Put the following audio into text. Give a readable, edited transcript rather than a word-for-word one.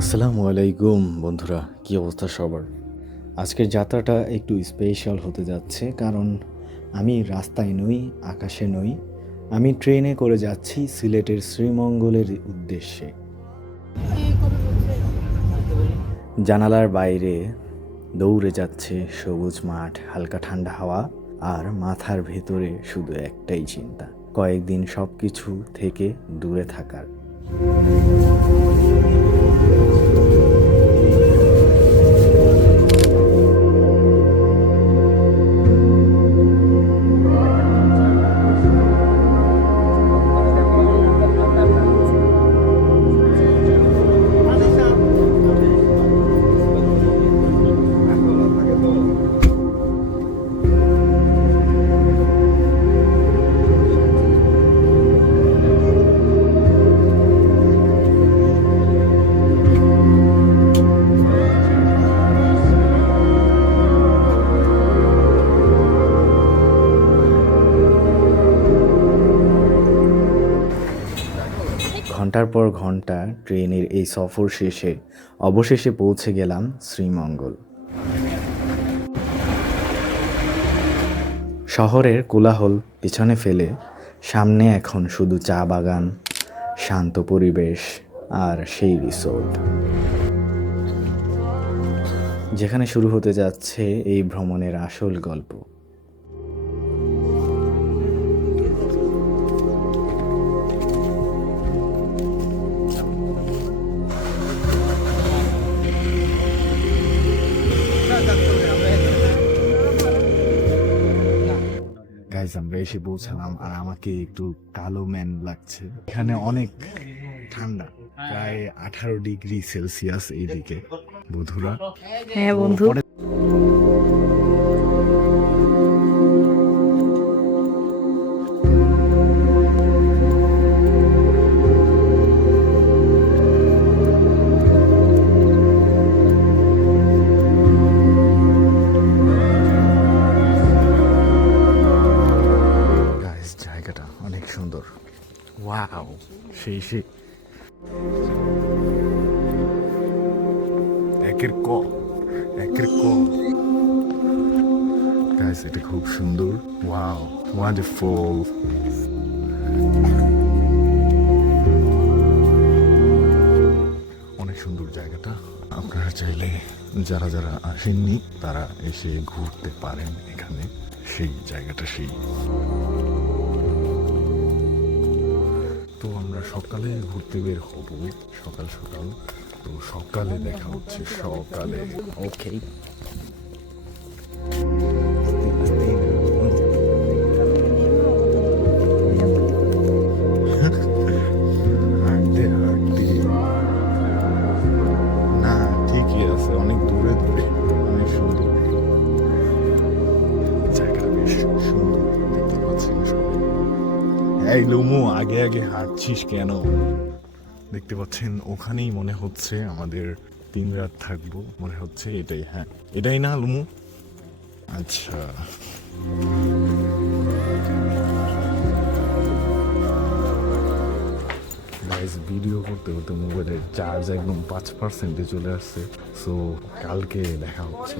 আসসালামু আলাইকুম বন্ধুরা, কী অবস্থা সবার? আজকের যাত্রাটা একটু স্পেশাল হতে যাচ্ছে, কারণ আমি রাস্তায় নই, আকাশে নই, আমি ট্রেনে করে যাচ্ছি সিলেটের শ্রীমঙ্গলের উদ্দেশ্যে। জানালার বাইরে দৌড়ে যাচ্ছে সবুজ মাঠ, হালকা ঠান্ডা হাওয়া, আর মাথার ভেতরে শুধু একটাই চিন্তা, কয়েকদিন সব কিছু থেকে দূরে থাকার। ঘন্টার পর ঘন্টা ট্রেনের এই সফর শেষে অবশেষে পৌঁছে গেলাম শ্রীমঙ্গল। শহরের কোলাহল পিছনে ফেলে সামনে এখন শুধু চা বাগান, শান্ত পরিবেশ আর সেই রিসোর্ট, যেখানে শুরু হতে যাচ্ছে এই ভ্রমণের আসল গল্প। গাইজ, আমরা এসে পৌঁছালাম, আর আমাকে একটু কালো ম্যান লাগছে। এখানে অনেক ঠান্ডা, প্রায় 18 ডিগ্রি সেলসিয়াস এইদিকে বন্ধুরা। হ্যাঁ বন্ধু, গাইজ, জায়গাটা অনেক সুন্দর। ওয়াও, সেই সেই একের ক একের ক গাইজ, এটা খুব সুন্দর। Wow, wonderful. অনেক সুন্দর জায়গাটা। আপনারা চাইলে যারা যারা আসেননি তারা এসে ঘুরতে পারেন এখানে। সেই জায়গাটা সেই। তো আমরা সকালে ঘুরতে বের হব, সকাল সকাল। তো সকালে দেখা হচ্ছে, সকালে। ওকে। হাঁটতে হাঁটতে, না ঠিকই আছে, অনেক দূরে দূরে, অনেক সুন্দর জায়গা, বেশ সুন্দর দেখতে পাচ্ছেন সবাই। এই লুমু, আগে আগে হাঁটছিস কেন? দেখতে পাচ্ছেন ওখানেই মনে হচ্ছে আমাদের 3 রাত থাকবো, মনে হচ্ছে এটাই। হ্যাঁ, এটাই না লুমু? আচ্ছা। গাইস, ভিডিও করতে করতে মোবাইলের চার্জ একদম 5%-এ চলে আসছে। সো কালকে দেখা হচ্ছে।